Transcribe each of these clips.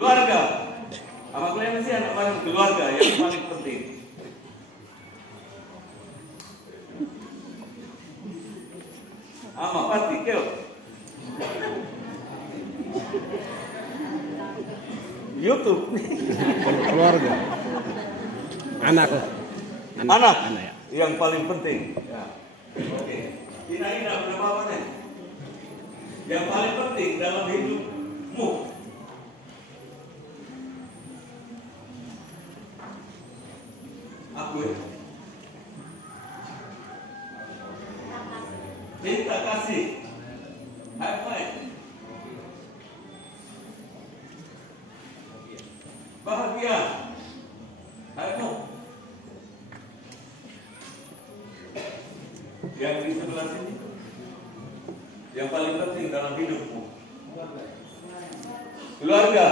Keluarga. Sama kalian sih anak paling keluarga yang paling penting. Ama pati keo. YouTube. Keluarga. Anak. Anak Ya. yang paling penting. Ya. Oke. Ini berapa apa nih? Yang paling penting dalam hidupmu. Aku ya. Cinta kasih. High five. Bahagia. High five. Yang di sebelah sini. Yang paling penting dalam hidupmu. Keluarga.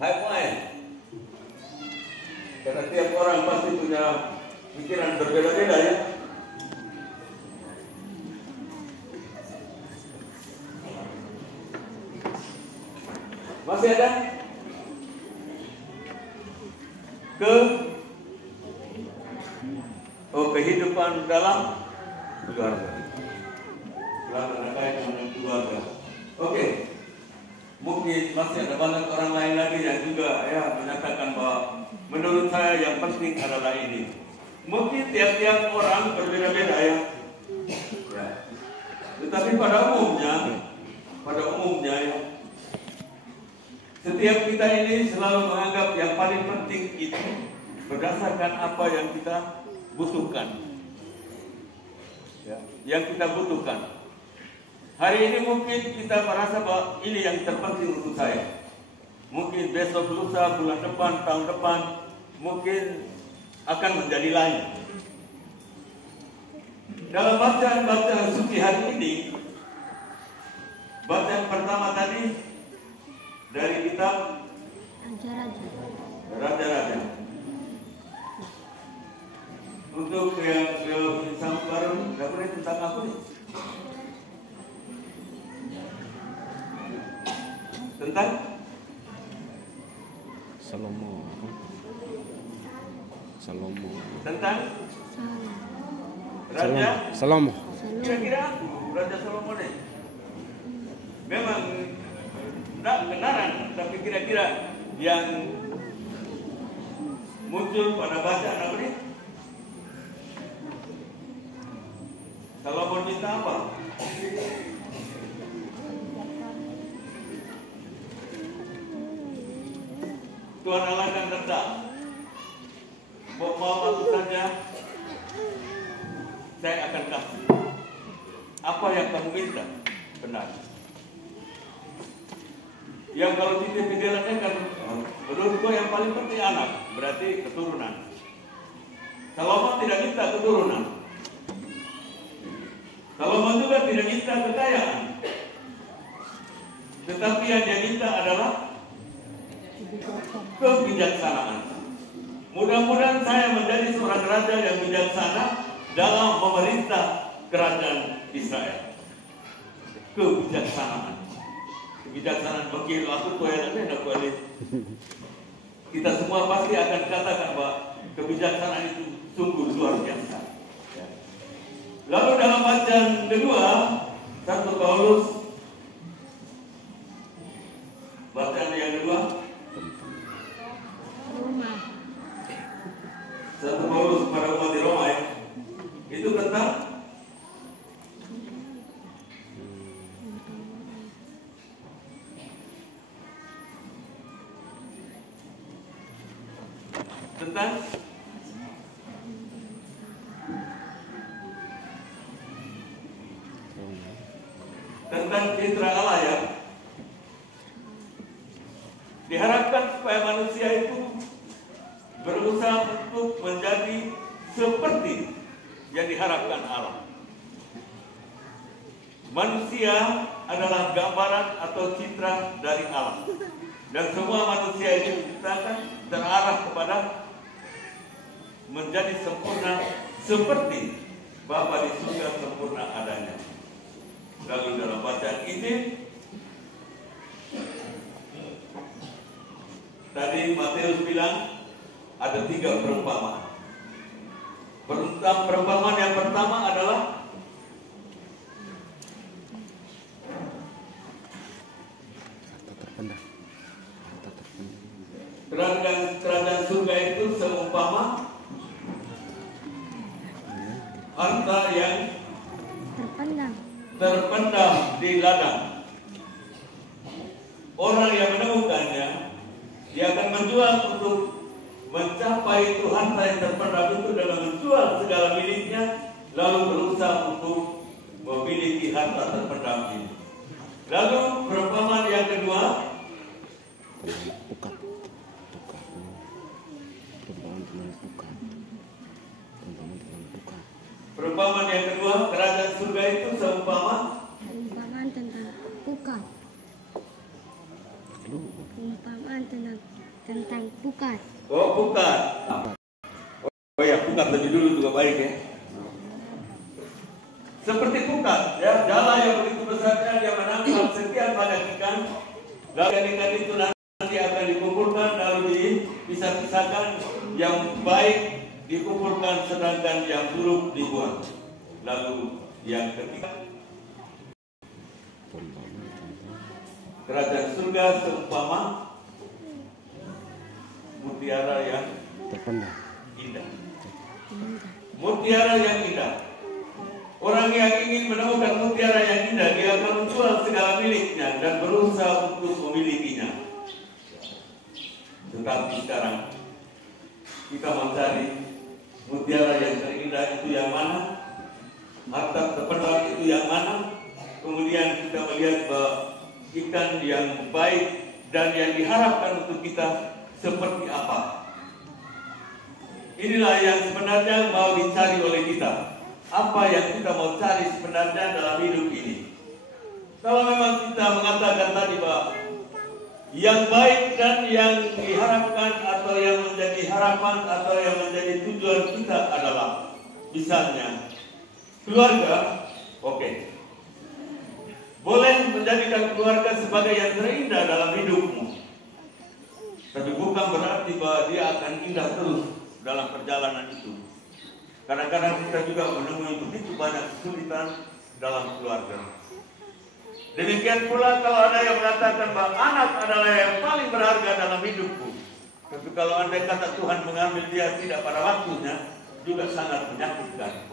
High five. Karena tiap orang pasti punya pikiran berbeda-beda ya. Masih ada? Kehidupan dalam keluarga. Keluarga kaitan dengan keluarga. Oke. Mungkin masih ada banyak orang lain lagi yang juga ya menyatakan bahwa menurut saya yang penting adalah ini. Mungkin tiap-tiap orang berbeda-beda ya. Tetapi pada umumnya ya, setiap kita ini selalu menganggap yang paling penting itu berdasarkan apa yang kita butuhkan. Ya, yang kita butuhkan. Hari ini mungkin kita merasa bahwa ini yang terpenting untuk saya. Mungkin besok, lusa, bulan depan, tahun depan, mungkin akan menjadi lain. Dalam bacaan suci hari ini, bacaan pertama tadi dari kitab Raja-Raja. Untuk yang sama baru, nggak boleh tentang aku nih. Tentang Salomo. Tentang Raja Salomo. Kira-kira Raja Salomo nih. Memang tidak kebenaran, tapi kira-kira yang muncul pada bacaan apa nih? Salomo minta apa? Tuhan Allah akan datang. Mau aku saja, saya akan kasih. Apa yang kamu minta? Benar. Yang kalau kita pikirannya kan, menurutku yang paling penting anak, berarti keturunan. Salomo tidak minta keturunan. Salomo juga tidak minta kekayaan. Tetapi yang dia minta adalah kebijaksanaan. Mudah-mudahan saya menjadi seorang raja yang bijaksana dalam memerintah kerajaan Israel. Kebijaksanaan. Kebijaksanaan bagi aku toiletnya boleh. Kita semua pasti akan katakan bahwa kebijaksanaan itu sungguh luar biasa. Lalu dalam bacaan kedua, 1 Paulus, bacaan yang kedua, 1 Paulus pada umat di Roma ya, itu tentang tentang citra Allah ya. Diharapkan supaya manusia itu berusaha untuk menjadi seperti yang diharapkan Allah. Manusia adalah gambaran atau citra dari Allah. Dan semua manusia ini diciptakan terarah kepada menjadi sempurna seperti Bapa di surga sempurna adanya. Lalu dalam bacaan ini Tadi Matius bilang ada 3 perumpamaan. Perumpamaan yang pertama adalah kerajaan surga itu seumpama harta yang terpendam di ladang. Orang yang menemukannya, dia akan menjual untuk mencapai itu harta yang terpendam itu dengan menjual segala miliknya, lalu berusaha untuk memiliki harta terpendam ini. Lalu perumpamaan yang kedua, perumpamaan yang kedua, kerajaan surga itu seumpama perumpamaan tentang pukat. Perumpamaan tentang pukat. Oh, pukat. Oh ya, pukat tadi dulu juga baik ya. Seperti pukat, ya, jala yang begitu besarnya dia menangkap sekian banyak ikan. Lalu ikan itu nanti akan dikumpulkan lalu dipisah-pisahkan, yang baik dikumpulkan sedangkan yang buruk dibuang. Lalu yang ketiga, kerajaan surga seumpama mutiara yang indah. Mutiara yang indah. Orang yang ingin menemukan mutiara yang indah, dia akan menjual segala miliknya dan berusaha untuk memilikinya. Tetapi sekarang kita mencari mutiara yang terindah itu yang mana? Harta terpendam itu yang mana? Kemudian kita melihat bahwa ikan yang baik dan yang diharapkan untuk kita seperti apa. Inilah yang sebenarnya mau dicari oleh kita. Apa yang kita mau cari sebenarnya dalam hidup ini. Kalau memang kita mengatakan tadi bahwa yang baik dan yang diharapkan atau yang menjadi harapan atau yang menjadi tujuan kita adalah misalnya keluarga, oke. Boleh menjadikan keluarga sebagai yang terindah dalam hidupmu. Tapi bukan berarti bahwa dia akan indah terus dalam perjalanan itu. Kadang-kadang kita juga menemui begitu banyak kesulitan dalam keluarga. Demikian pula kalau ada yang mengatakan bahwa anak adalah yang paling berharga dalam hidupku. Tapi kalau andai kata Tuhan mengambil dia tidak pada waktunya, juga sangat menyakitkan.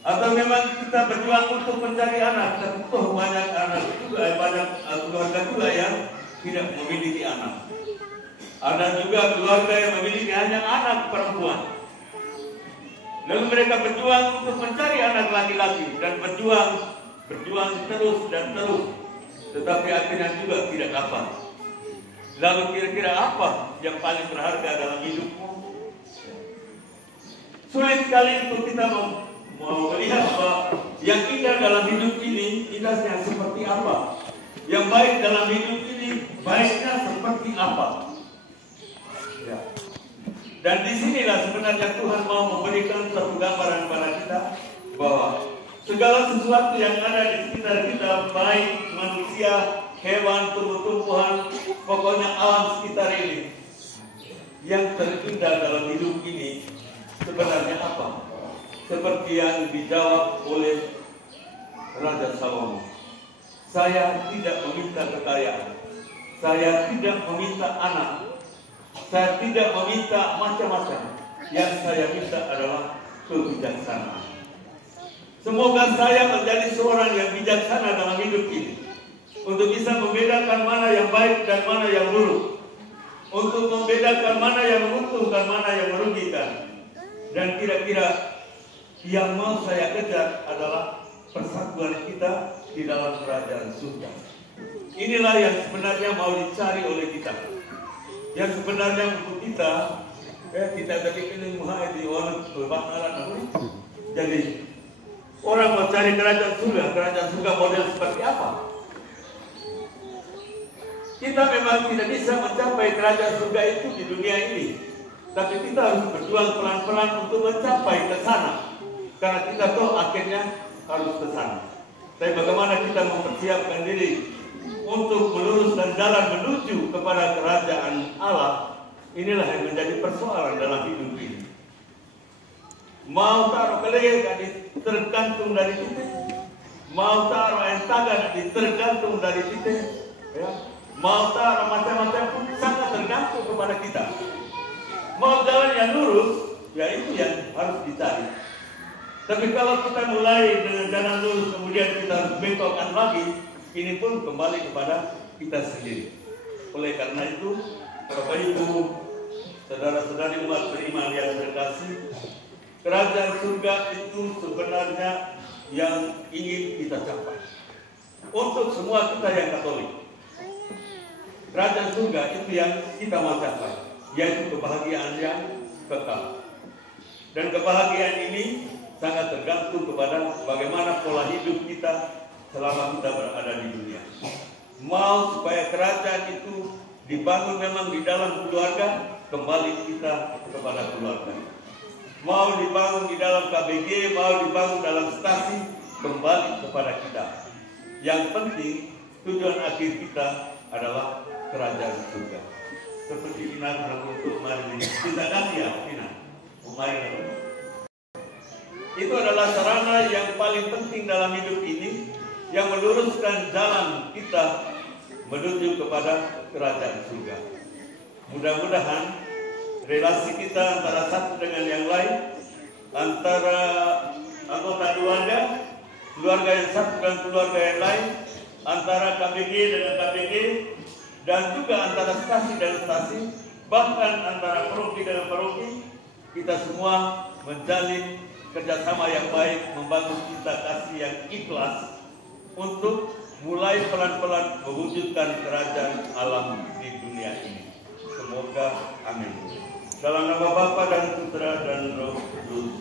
Atau memang kita berjuang untuk mencari anak, tapi toh banyak anak juga, banyak keluarga juga yang tidak memiliki anak. Ada juga keluarga yang memiliki hanya anak perempuan. Lalu mereka berjuang untuk mencari anak laki-laki dan berjuang terus dan terus, tetapi akhirnya juga tidak dapat. Lalu kira-kira apa yang paling berharga dalam hidupmu? Sulit sekali untuk kita mau melihat bahwa yang indah dalam hidup ini indahnya seperti apa, yang baik dalam hidup ini baiknya seperti apa. Ya. Dan disinilah sebenarnya Tuhan mau memberikan suatu gambaran kepada kita bahwa segala sesuatu yang ada di sekitar kita, baik manusia, hewan, tumbuh-tumbuhan, pokoknya alam sekitar ini, yang terindah dalam hidup ini sebenarnya apa? Seperti yang dijawab oleh Raja Salomo. Saya tidak meminta kekayaan, saya tidak meminta anak, saya tidak meminta macam-macam. Yang saya minta adalah kebijaksanaan. Semoga saya menjadi seorang yang bijaksana dalam hidup ini, untuk bisa membedakan mana yang baik dan mana yang buruk, untuk membedakan mana yang menguntungkan, mana yang merugikan. Dan kira-kira yang mau saya kejar adalah persatuan kita di dalam kerajaan surga. Inilah yang sebenarnya mau dicari oleh kita. Yang sebenarnya untuk kita tadi ini muhai di orang berbakalan. Jadi orang mau cari kerajaan surga model seperti apa? Kita memang tidak bisa mencapai kerajaan surga itu di dunia ini, tapi kita harus berjuang pelan-pelan untuk mencapai ke sana. Karena kita tahu akhirnya harus ke sana. Tapi bagaimana kita mempersiapkan diri untuk meluruskan jalan menuju kepada kerajaan Allah, inilah yang menjadi persoalan dalam hidup ini. Mau taruh kelega tergantung dari kita, mau taruh entaga tergantung dari kita, ya. Mau taruh macam-macam pun sangat tergantung kepada kita. Mau jalan yang lurus, ya itu yang harus dicari. Tapi kalau kita mulai dengan jalan lurus kemudian kita bengkokkan lagi, ini pun kembali kepada kita sendiri. Oleh karena itu, Bapak Ibu, saudara-saudari umat beriman yang terkasih, kerajaan surga itu sebenarnya yang ingin kita capai. Untuk semua kita yang Katolik, kerajaan surga itu yang kita mau capai, yaitu kebahagiaan yang kekal. Dan kebahagiaan ini sangat tergantung kepada bagaimana pola hidup kita selama kita berada di dunia. Mau supaya kerajaan itu dibangun memang di dalam keluarga, kembali kita kepada keluarga. Mau dibangun di dalam KBG, mau dibangun dalam stasi, kembali kepada kita. Yang penting tujuan akhir kita adalah kerajaan surga. Seperti Ina bilang untuk mari kita kasih ya, Ina. Mari. Itu adalah sarana yang paling penting dalam hidup ini, yang meluruskan jalan kita menuju kepada kerajaan surga. Mudah-mudahan relasi kita antara satu dengan yang lain, antara anggota keluarga, keluarga yang satu dan keluarga yang lain, antara KBG dengan KBG, dan juga antara stasi dan stasi, bahkan antara paroki dengan paroki, kita semua menjalin kerjasama yang baik, membangun cinta kasih yang ikhlas untuk mulai pelan-pelan mewujudkan kerajaan Allah di dunia ini. Semoga amin. Dalam nama Bapa dan Putra dan Roh Kudus.